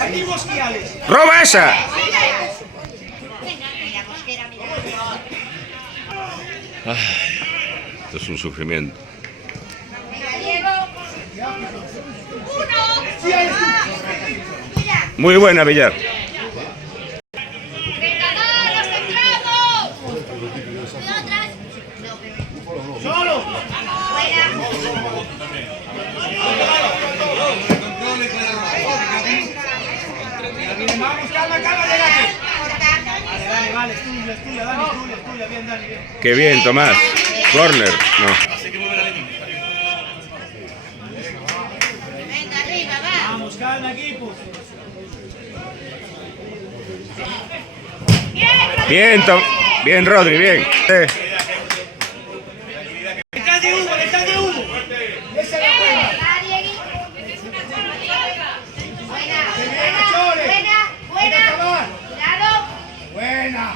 Aquí Bosquiales. ¡Roba esa! Esto es un sufrimiento. Muy buena, Villar. ¡Solo! Vamos, calma, llegate. Vale, es tuya, Dani, es tuya, bien, Dani, bien. Qué bien, Tomás. Corner. No. Venga, arriba, va. Vamos, calma, equipos. Bien, bien, Rodri, bien. Detrás de Hugo, detrás de Hugo. Esa es la buena. Buena.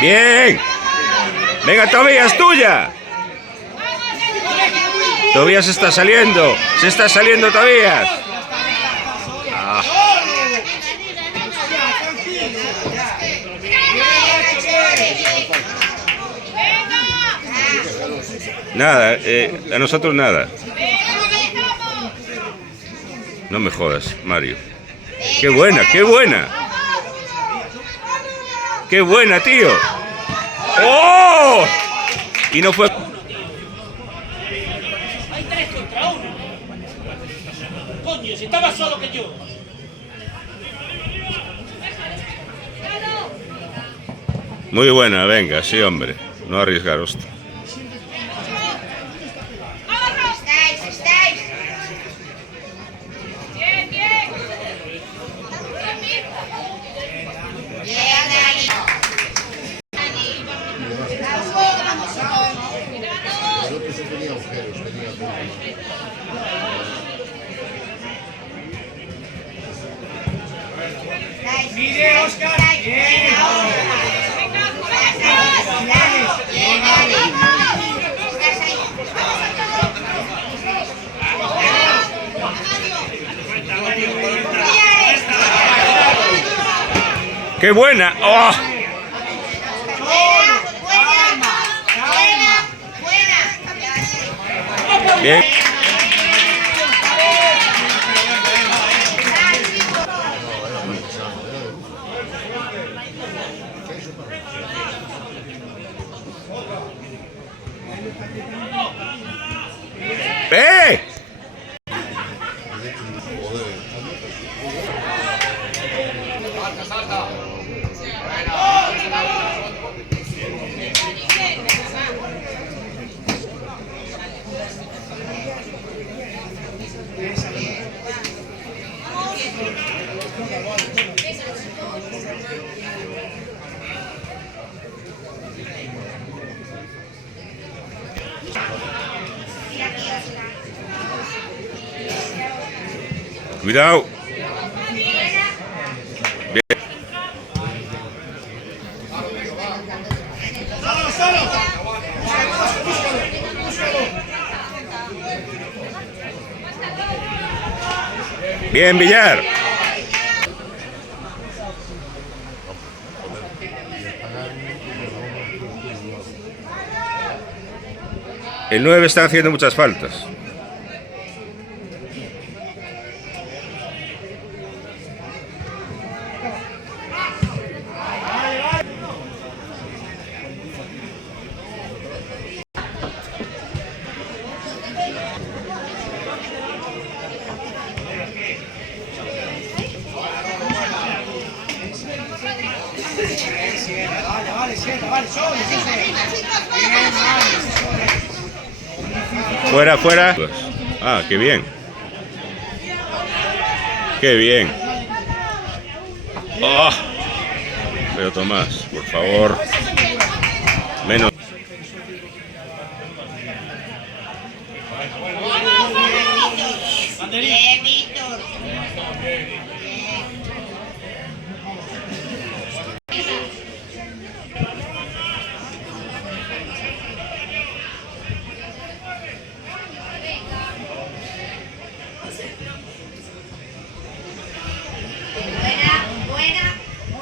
Bien. Venga, Tobías, tuya. Tobías está saliendo. Se está saliendo Tobías. Ah. Nada, a nosotros nada. No me jodas, Mario. ¡Qué buena, qué buena! ¡Qué buena, tío! ¡Oh! Y no fue... Hay 3 contra 1. Coño, si estaba solo que yo. Muy buena, venga, sí, hombre. No arriesgaros. Mire, Oscar. Bien. ¡Qué buena! ¡Oh! Bien. ¡Eh! Cuidado. Bien. Solo. Bien, Villar. El 9 está haciendo muchas faltas. Vale, sienta, vale, sobre, sí, sí. Bien, vale, sí, sobre. Fuera, fuera. Ah, qué bien. Qué bien. Oh. Pero Tomás, por favor. Menos. Bien, Víctor.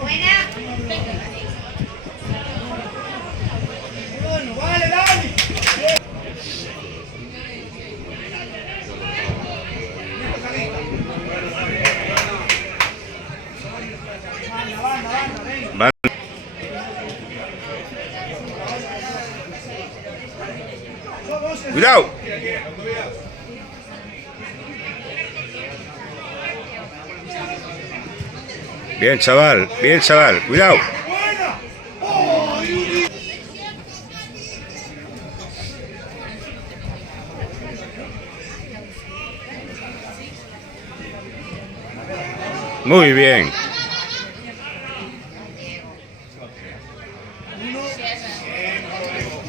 Buena. Bueno, vale, Dani. Van. Cuidado. Bien, chaval. Bien, chaval. Cuidado. Buena. Muy bien.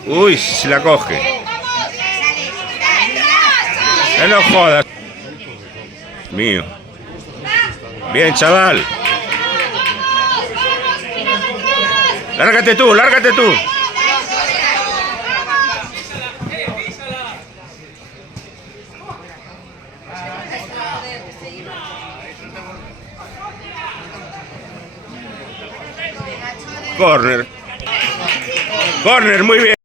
Uy, si la coge. No jodas. Mío. Bien, chaval. Lárgate tú, lárgate tú. Corner. Corner, muy bien.